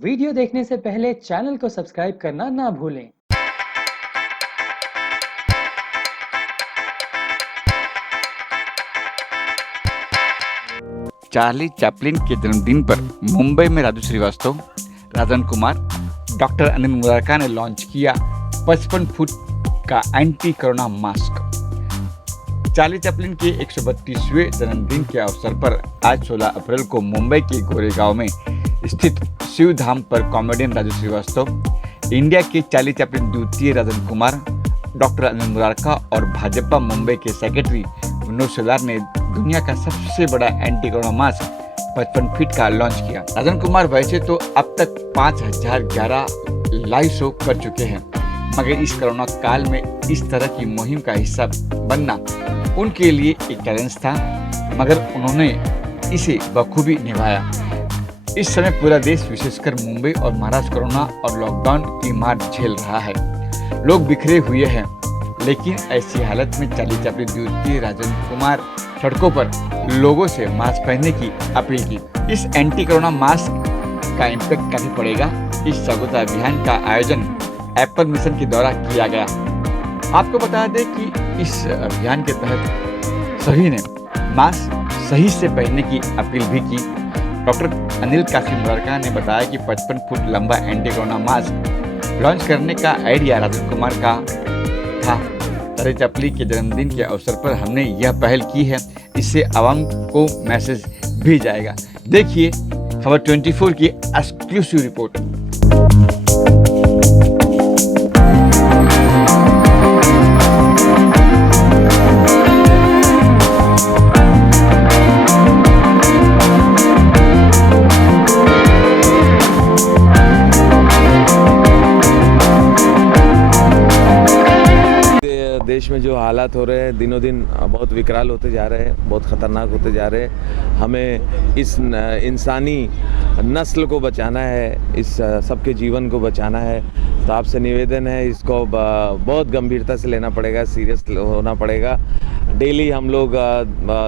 Video देखने से पहले चैनल को सब्सक्राइब करना ना भूलें। चार्ली चैपलिन के जन्मदिन पर मुंबई में राजू श्रीवास्तव, राजन कुमार, डॉक्टर अनिल मुरारका ने लॉन्च किया 55 फुट का anti corona mask. Charlie Chaplin के 132वें जन्मदिन के अवसर पर आज 16 अप्रैल को मुंबई के गोरेगांव में स्थित शिव धाम पर कॉमेडियन राजू श्रीवास्तव, इंडिया के चार्ली चैपलिन द्वितीय राजन कुमार, डॉक्टर अनिल मुरारका और भाजपा मुंबई के सेक्रेटरी मनोज सोलार ने दुनिया का सबसे बड़ा एंटी कोरोना मास्क 55 फीट का लॉन्च किया। राजन कुमार वैसे तो अब तक 5011 लाइव शो कर चुके हैं, मगर इस कोरोना काल में इस तरह की मुहिम का हिस्सा बनना उनके लिए एक चैलेंज था, मगर उन्होंने इसे बखूबी निभाया। इस समय पूरा देश विशेषकर मुंबई और महाराष्ट्र कोरोना और लॉकडाउन की मार झेल रहा है। लोग बिखरे हुए हैं, लेकिन ऐसी हालत में चार्ली चैपलिन द्वितीय राजन कुमार सड़कों पर लोगों से मास्क पहनने की अपील की। इस एंटी कोरोना मास्क का इम्पैक्ट काफी पड़ेगा। इस जागरूकता अभियान का आयोजन एप्पल मिशन के द्वारा किया गया। आपको बता दें कि इस अभियान के तहत सभी ने मास्क सही से पहनने की अपील भी की। डॉक्टर अनिल कासिम मुरारका ने बताया कि 55 फुट लंबा एंटी कोरोना मास्क लॉन्च करने का आइडिया राजन कुमार का था। चार्ली चैपलिन के जन्मदिन के अवसर पर हमने यह पहल की है, इससे आवाम को मैसेज भी जाएगा। देखिए खबर 24 की एक्सक्लूसिव रिपोर्ट। देश में जो हालात हो रहे हैं दिनों दिन बहुत विकराल होते जा रहे हैं, बहुत ख़तरनाक होते जा रहे हैं। हमें इस इंसानी नस्ल को बचाना है, इस सबके जीवन को बचाना है। तो आपसे निवेदन है, इसको बहुत गंभीरता से लेना पड़ेगा, सीरियस होना पड़ेगा। डेली हम लोग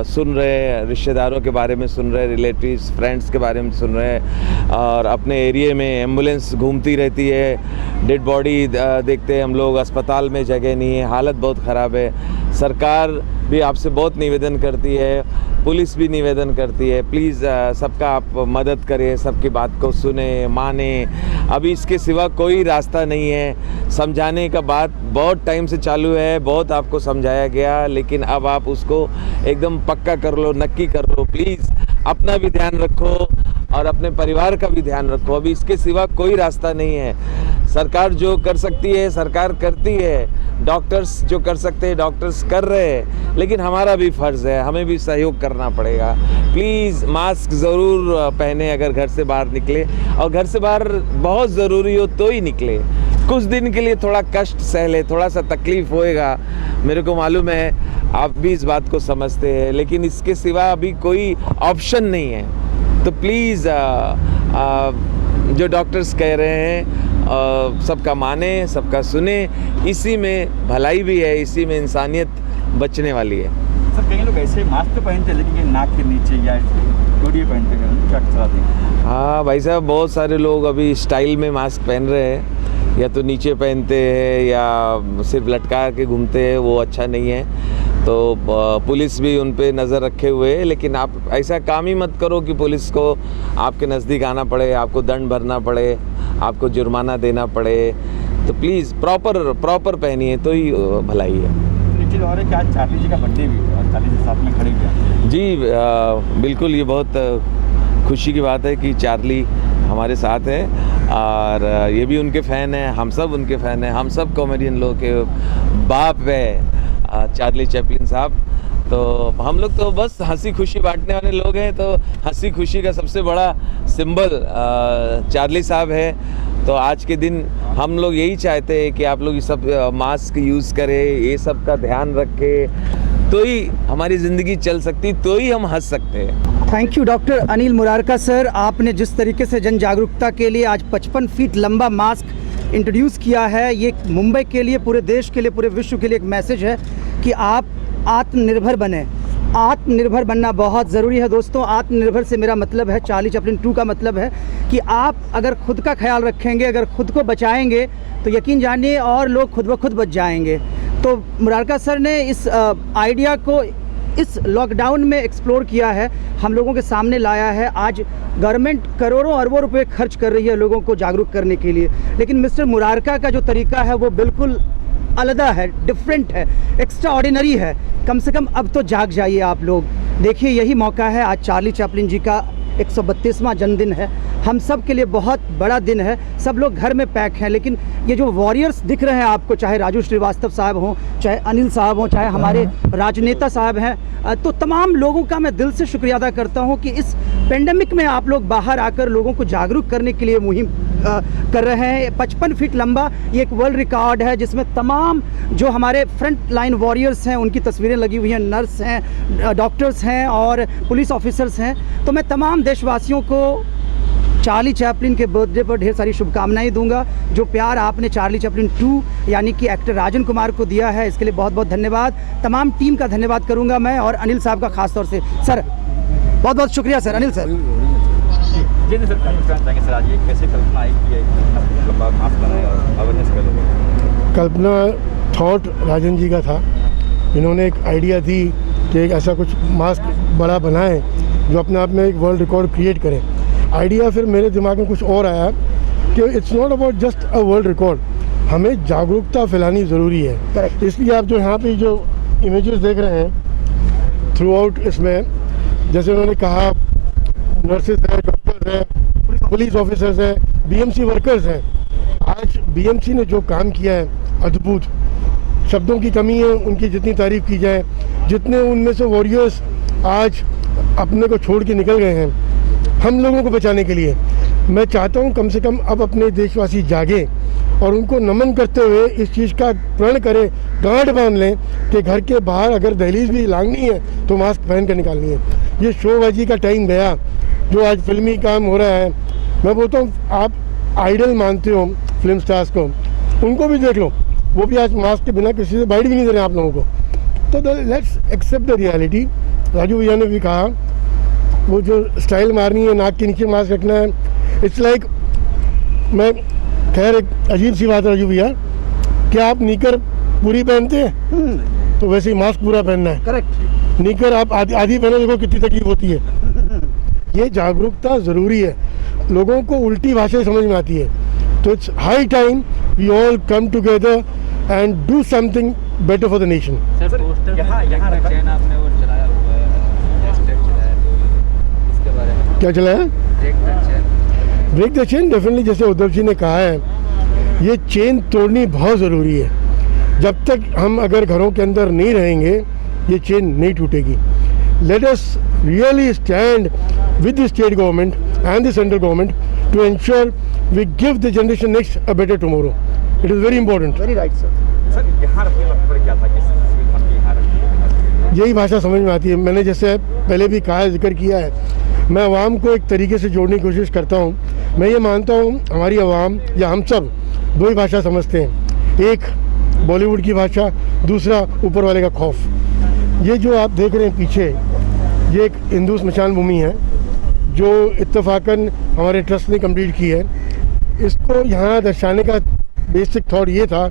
सुन रहे हैं, रिश्तेदारों के बारे में सुन रहे हैं, रिलेटिव्स फ्रेंड्स के बारे में सुन रहे हैं, और अपने एरिया में एम्बुलेंस घूमती रहती है, डेड बॉडी देखते हैं हम लोग, अस्पताल में जगह नहीं है, हालत बहुत ख़राब है। सरकार भी आपसे बहुत निवेदन करती है, पुलिस भी निवेदन करती है, प्लीज़ सबका आप मदद करें, सबकी बात को सुने, माने। अभी इसके सिवा कोई रास्ता नहीं है। समझाने का बात बहुत टाइम से चालू है, बहुत आपको समझाया गया, लेकिन अब आप उसको एकदम पक्का कर लो, नक्की कर लो। प्लीज़ अपना भी ध्यान रखो और अपने परिवार का भी ध्यान रखो। अभी इसके सिवा कोई रास्ता नहीं है। सरकार जो कर सकती है सरकार करती है, डॉक्टर्स जो कर सकते हैं डॉक्टर्स कर रहे हैं, लेकिन हमारा भी फ़र्ज़ है, हमें भी सहयोग करना पड़ेगा। प्लीज़ मास्क ज़रूर पहने अगर घर से बाहर निकले, और घर से बाहर बहुत ज़रूरी हो तो ही निकले। कुछ दिन के लिए थोड़ा कष्ट सह ले, थोड़ा सा तकलीफ़ होएगा, मेरे को मालूम है, आप भी इस बात को समझते हैं, लेकिन इसके सिवा अभी कोई ऑप्शन नहीं है। तो प्लीज़ जो डॉक्टर्स कह रहे हैं सबका माने, सबका सुने। इसी में भलाई भी है, इसी में इंसानियत बचने वाली है। सर कई लोग ऐसे मास्क तो पहनते हैं, लेकिन नाक के नीचे या टोडी पहनते हैं, क्या चाहते हैं? हाँ भाई साहब, बहुत सारे लोग अभी स्टाइल में मास्क पहन रहे हैं, या तो नीचे पहनते हैं या सिर्फ लटका के घूमते हैं, वो अच्छा नहीं है। तो पुलिस भी उन पे नज़र रखे हुए है, लेकिन आप ऐसा काम ही मत करो कि पुलिस को आपके नज़दीक आना पड़े, आपको दंड भरना पड़े, आपको जुर्माना देना पड़े। तो प्लीज़ प्रॉपर पहनिए तो ही भलाई है। नीचे और है कि आज चार्ली जी का बर्थडे भी हुआ, चार्ली जी साथ में खड़े हुए। जी बिल्कुल, ये बहुत खुशी की बात है कि चार्ली हमारे साथ है, और ये भी उनके फ़ैन हैं, हम सब उनके फ़ैन हैं, हम सब कॉमेडियन लोग के बाप है चार्ली चैपलिन साहब। तो हम लोग तो बस हंसी खुशी बांटने वाले लोग हैं, तो हंसी खुशी का सबसे बड़ा सिंबल चार्ली साहब है। तो आज के दिन हम लोग यही चाहते हैं कि आप लोग ये सब मास्क यूज़ करें, ये सब का ध्यान रखें, तो ही हमारी ज़िंदगी चल सकती, तो ही हम हंस सकते हैं। Thank you doctor Anil Murarka sir, आपने जिस तरीके से जन जागरूकता के लिए आज 55 फीट लंबा मास्क इंट्रोड्यूस किया है, ये मुंबई के लिए, पूरे देश के लिए, पूरे विश्व के लिए एक मैसेज है कि आप आत्मनिर्भर बने। आत्मनिर्भर बनना बहुत ज़रूरी है दोस्तों। आत्मनिर्भर से मेरा मतलब है, चार्ली चैपलिन 2 का मतलब है कि आप अगर खुद का ख्याल रखेंगे, अगर खुद को बचाएंगे तो यकीन जानिए और लोग खुद ब खुद बच जाएंगे। तो मुरारका सर ने इस आइडिया को इस लॉकडाउन में एक्सप्लोर किया है, हम लोगों के सामने लाया है। आज गवर्नमेंट करोड़ों अरबों रुपए खर्च कर रही है लोगों को जागरूक करने के लिए, लेकिन मिस्टर मुरारका का जो तरीका है वो बिल्कुल अलग है, डिफरेंट है, एक्स्ट्रा ऑर्डिनरी है। कम से कम अब तो जाग जाइए आप लोग। देखिए यही मौका है, आज चार्ली चैपलिन जी का 132वां जन्मदिन है, हम सब के लिए बहुत बड़ा दिन है। सब लोग घर में पैक हैं, लेकिन ये जो वॉरियर्स दिख रहे हैं आपको, चाहे राजू श्रीवास्तव साहब हों, चाहे अनिल साहब हों, चाहे हमारे राजनेता साहब हैं, तो तमाम लोगों का मैं दिल से शुक्रिया अदा करता हूं कि इस पेंडेमिक में आप लोग बाहर आकर लोगों को जागरूक करने के लिए मुहिम कर रहे हैं। 55 फीट लंबा ये एक वर्ल्ड रिकॉर्ड है, जिसमें तमाम जो हमारे फ्रंट लाइन वॉरियर्स हैं उनकी तस्वीरें लगी हुई हैं, नर्स हैं, डॉक्टर्स हैं और पुलिस ऑफिसर्स हैं। तो मैं तमाम देशवासियों को चार्ली चैपलिन के बर्थडे पर ढेर सारी शुभकामनाएं दूंगा। जो प्यार आपने चार्ली चैपलिन 2 यानी कि एक्टर राजन कुमार को दिया है, इसके लिए बहुत बहुत धन्यवाद। तमाम टीम का धन्यवाद करूंगा मैं, और अनिल साहब का खास तौर से। सर बहुत बहुत शुक्रिया सर। अनिल सर जी सर, चाहेंगे सर, आज ये कैसे कल्पना आई कि लंबा मास्क बनाए और अवेयरनेस कर लोगों? कल्पना थॉट राजन जी का था। इन्होंने एक आइडिया थी कि एक ऐसा कुछ मास्क बड़ा बनाएं जो अपने आप में एक वर्ल्ड रिकॉर्ड क्रिएट करें। आइडिया फिर मेरे दिमाग में कुछ और आया कि it's not about just a world record, हमें जागरूकता फैलानी ज़रूरी है। करेक्ट। इसलिए आप जो यहाँ पे जो इमेजेस देख रहे हैं थ्रू आउट, इसमें जैसे उन्होंने कहा नर्सेज हैं, डॉक्टर्स हैं, पुलिस ऑफिसर्स हैं, बीएमसी वर्कर्स हैं। आज बीएमसी ने जो काम किया है अद्भुत, शब्दों की कमी है उनकी जितनी तारीफ़ की जाए। जितने उनमें से वॉरियर्स आज अपने को छोड़ के निकल गए हैं हम लोगों को बचाने के लिए, मैं चाहता हूं कम से कम अब अपने देशवासी जागे और उनको नमन करते हुए इस चीज़ का प्रण करें, गांठ बांध लें कि घर के बाहर अगर दहलीज भी लांगनी है तो मास्क पहन कर निकालनी है। ये शोबाजी का टाइम गया जो आज फिल्मी काम हो रहा है। मैं बोलता हूँ आप आइडल मानते हो फिल्म स्टार्स को, उनको भी देख लो, वो भी आज मास्क के बिना किसी से बाइट भी नहीं दे रहे आप लोगों को। तो let's accept the reality. Raju भैया ने भी कहा वो जो स्टाइल मारनी है, नाक के नीचे मास्क रखना है, इट्स लाइक मैं खैर एक अजीब सी बात है राजू भैया, क्या आप नीकर पूरी पहनते हैं तो वैसे ही मास्क पूरा पहनना है। करेक्ट। नीकर आप आधी पहनो, देखो कितनी तकलीफ होती है। ये जागरूकता ज़रूरी है, लोगों को उल्टी भाषा समझ में आती है। तो it's high time we all come together and do something better for the nation. Sir poster यहाँ चैन आपने वो चलाया हुआ है, हैशटैग चलाया है, तो इसके बारे में क्या चला है? Break the chain. डेफिनेटली जैसे उद्धव जी ने कहा है, ये चेन तोड़नी बहुत ज़रूरी है। जब तक हम अगर घरों के अंदर नहीं रहेंगे ये चेन नहीं टूटेगी। Let us really stand with the state government and the central government to ensure we give the generation next a better tomorrow. It is very important. Very right sir. Sir यहाँ रखने का पर क्या था कि यहाँ रखने? यही भाषा समझ में आती है। मैंने जैसे पहले भी कहा है, जिक्र किया है, मैं आवाम को एक तरीके से जोड़ने की कोशिश करता हूँ। मैं ये मानता हूँ हमारी आवाम या हम सब दो ही भाषा समझते हैं, एक बॉलीवुड की भाषा, दूसरा ऊपर वाले का खौफ। ये जो आप देख रहे हैं पीछे, ये एक हिंदू स्मशान भूमि है जो इत्तेफाकन हमारे ट्रस्ट ने कंप्लीट की है। इसको यहाँ दर्शाने का बेसिक थॉट ये था,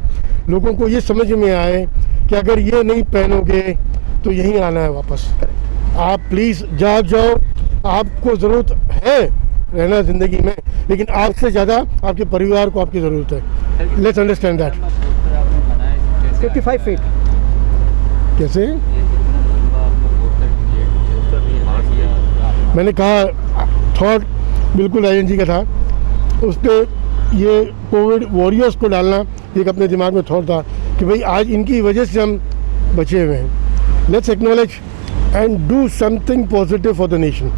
लोगों को ये समझ में आए कि अगर ये नहीं पहनोगे तो यहीं आना है वापस। आप प्लीज़ जाग जाओ, आपको ज़रूरत है रहना ज़िंदगी में, लेकिन आपसे ज़्यादा आपके परिवार को आपकी ज़रूरत है। Let's understand that. 55 फीट कैसे? मैंने कहा थॉट बिल्कुल राजन जी का था, उस पर ये कोविड वॉरियर्स को डालना एक अपने दिमाग में थॉट था कि भाई आज इनकी वजह से हम बचे हुए हैं। Let's acknowledge and do something positive for the nation.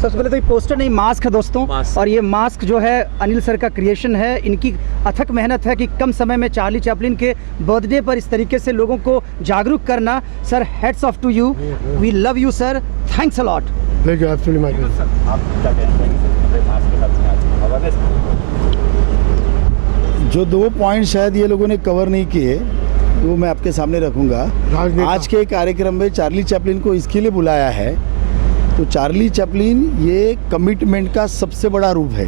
सबसे पहले तो ये पोस्टर नहीं, मास्क है दोस्तों। और ये मास्क जो है अनिल सर का क्रिएशन है, इनकी अथक मेहनत है कि कम समय में चार्ली चैपलिन के बर्थडे पर इस तरीके से लोगों को जागरूक करना। Sir hats off to you, we love you sir, thanks a lot. Pleasure, absolutely my pleasure. आप क्या कहेंगे मास्क के साथ अवेयरनेस? जो 2 पॉइंट शायद ये लोगों ने कवर नहीं किए, वो मैं आपके सामने रखूँगा। राजनेता। आज के कार्यक्रम में चार्ली चैपलिन को इसके लिए बुलाया है, तो चार्ली चैपलिन ये कमिटमेंट का सबसे बड़ा रूप है।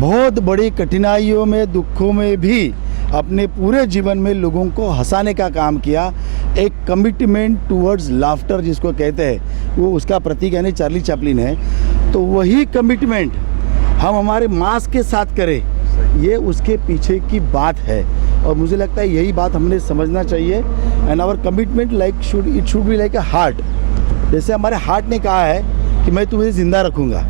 बहुत बड़ी कठिनाइयों में, दुखों में भी अपने पूरे जीवन में लोगों को हंसाने का काम किया। एक कमिटमेंट टूवर्ड्स लाफ्टर जिसको कहते हैं, वो उसका प्रतीक यानी चार्ली चैपलिन है। तो वही कमिटमेंट हम हमारे मास्क के साथ करें, ये उसके पीछे की बात है। और मुझे लगता है यही बात हमने समझना चाहिए। And our commitment it should be like a heart. जैसे हमारे हार्ट ने कहा है कि मैं तुम्हें ज़िंदा रखूँगा,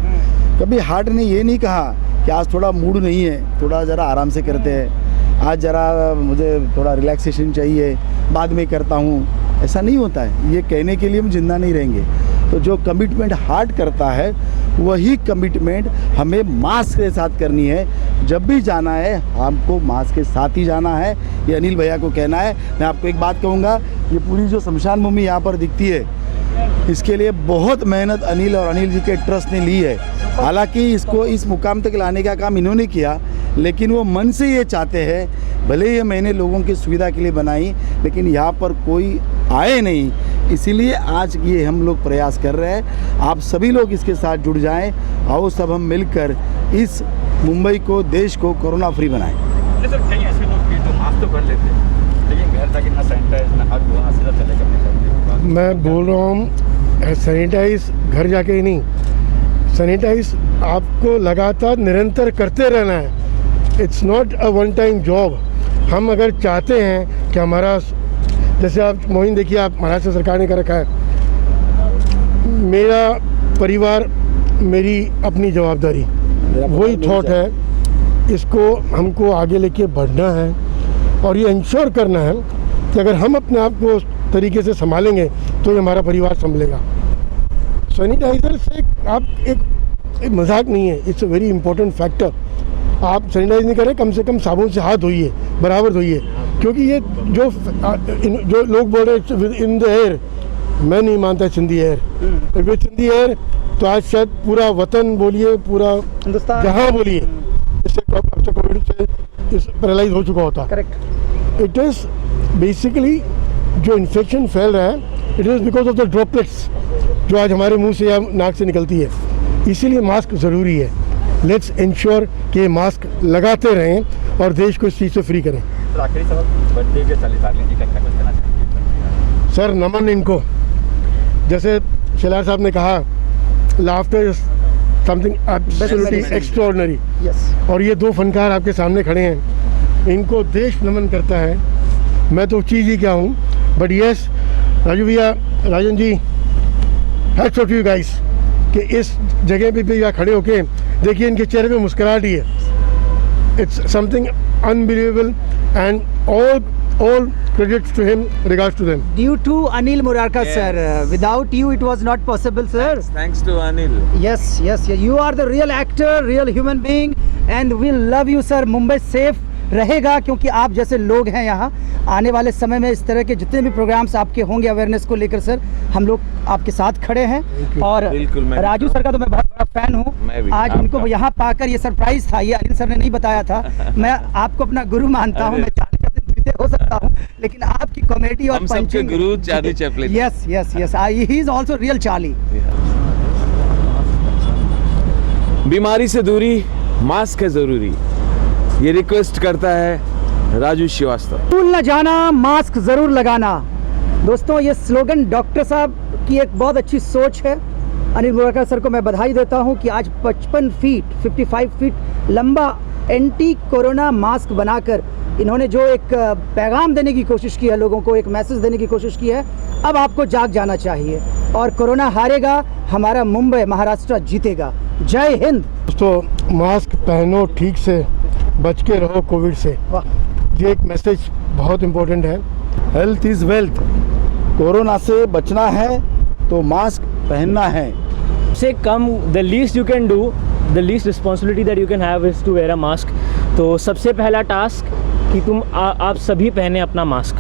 कभी हार्ट ने ये नहीं कहा कि आज थोड़ा मूड नहीं है, थोड़ा ज़रा आराम से करते हैं, आज ज़रा मुझे थोड़ा रिलैक्सेशन चाहिए, बाद में करता हूँ। ऐसा नहीं होता है। ये कहने के लिए हम जिंदा नहीं रहेंगे। तो जो कमिटमेंट हार्ट करता है, वही कमिटमेंट हमें मास्क के साथ करनी है। जब भी जाना है हमको मास्क के साथ ही जाना है, ये अनिल भैया को कहना है। मैं आपको एक बात कहूँगा, ये पूरी जो शमशान भूमि यहाँ पर दिखती है, इसके लिए बहुत मेहनत अनिल और अनिल जी के ट्रस्ट ने ली है। हालांकि इसको इस मुकाम तक लाने का काम इन्होंने किया, लेकिन वो मन से ये चाहते हैं। भले ही मैंने लोगों की सुविधा के लिए बनाई, लेकिन यहाँ पर कोई आए नहीं, इसीलिए आज ये हम लोग प्रयास कर रहे हैं। आप सभी लोग इसके साथ जुड़ जाएं, आओ सब हम मिलकर इस मुंबई को, देश को कोरोना फ्री बनाएं। नहीं सर, कहीं ऐसे लोग भी तो मास्क तो कर लेते हैं, लेकिन घर जाके ना सैनिटाइज ना हाथ धोना, सीधा चले करने। मैं बोल रहा हूँ सैनिटाइज घर जाके ही नहीं, सैनिटाइज आपको लगातार निरंतर करते रहना है। It's not a one time job. हम अगर चाहते हैं कि हमारा, जैसे आप मोहिन देखिए, आप महाराष्ट्र सरकार ने कर रखा है, मेरा परिवार मेरी अपनी जवाबदारी, वही थॉट है। इसको हमको आगे लेके बढ़ना है और ये इंश्योर करना है कि अगर हम अपने आप को उस तरीके से संभालेंगे तो ये हमारा परिवार संभलेगा। सैनिटाइज़र से आप एक मजाक नहीं है, it's a very important factor. आप सैनिटाइज नहीं करें, कम से कम साबुन से हाथ धोइए, बराबर धोइए, क्योंकि ये जो लोग बोल रहे इन द एयर, मैं नहीं मानता it's in the air. If it's in the air तो आज शायद पूरा वतन बोलिए, पूरा हिंदुस्तान, जहाँ बोलिए, इससे कोविड से पैरालाइज हो चुका होता। करेक्ट। इट इज़ बेसिकली जो इन्फेक्शन फैल रहा है, it is because of the droplets जो आज हमारे मुंह से या नाक से निकलती है। इसीलिए मास्क ज़रूरी है। लेट्स इंश्योर कि मास्क लगाते रहें और देश को इस चीज़ से फ्री करें। सर आखिरी सवाल, बर्थडे के चार्ली जी का क्या कुछ कहना चाहिए? सर नमन इनको, जैसे शिलार साहब ने कहा, laughter is something absolutely extraordinary. Yes. और ये दो फनकार आपके सामने खड़े हैं, इनको देश नमन करता है। मैं तो चीज़ ही क्या हूँ, बट यस राजू भैया, Rajan ji, hats off you guys कि इस जगह पे भी यहाँ खड़े होके देखिए, इनके चेहरे पे मुस्कुराहट ही है। It's something unbelievable and all credits to him, regards to them. Due to Anil Murarka, sir. Without you, it was not possible, sir. Thanks to Anil. Yes, yes, yes. You are the real actor, real human being, and we love you, sir. Mumbai safe रहेगा क्योंकि आप जैसे लोग हैं यहाँ। आने वाले समय में इस तरह के जितने भी प्रोग्राम्स आपके होंगे अवेयरनेस को लेकर, सर, हम लोग आपके साथ खड़े हैं। और बिल्कुल, मैं राजू सर का तो मैं बहुत बड़ा फैन हूँ। आज इनको यहाँ पाकर ये सरप्राइज था, ये अनिल सर ने नहीं बताया था। मैं आपको अपना गुरु मानता हूँ, मैं चार्ली चैपलिन द्वितीय हो सकता हूँ, लेकिन आपकी कॉमेडी और punching, Guru Charlie Chaplin. Yes yes yes, he is also real Charlie. बीमारी से दूरी, मास्क है ज़रूरी, ये रिक्वेस्ट करता है राजू श्रीवास्तव। भूल न जाना, मास्क जरूर लगाना। दोस्तों, ये स्लोगन डॉक्टर साहब की एक बहुत अच्छी सोच है। अनिल मुरारका सर को मैं बधाई देता हूं कि आज 55 फीट लंबा एंटी कोरोना मास्क बनाकर इन्होंने जो एक पैगाम देने की कोशिश की है, लोगों को एक मैसेज देने की कोशिश की है। अब आपको जाग जाना चाहिए और कोरोना हारेगा, हमारा मुंबई, महाराष्ट्र जीतेगा। जय हिंद। दोस्तों, मास्क पहनो, ठीक से बच के रहो कोविड से। ये एक मैसेज बहुत इम्पोर्टेंट है। Health is wealth. कोरोना से बचना है तो मास्क पहनना है। से कम, the least you can do, the least responsibility that you can have is to wear a mask. तो सबसे पहला टास्क कि तुम आप सभी पहने अपना मास्क।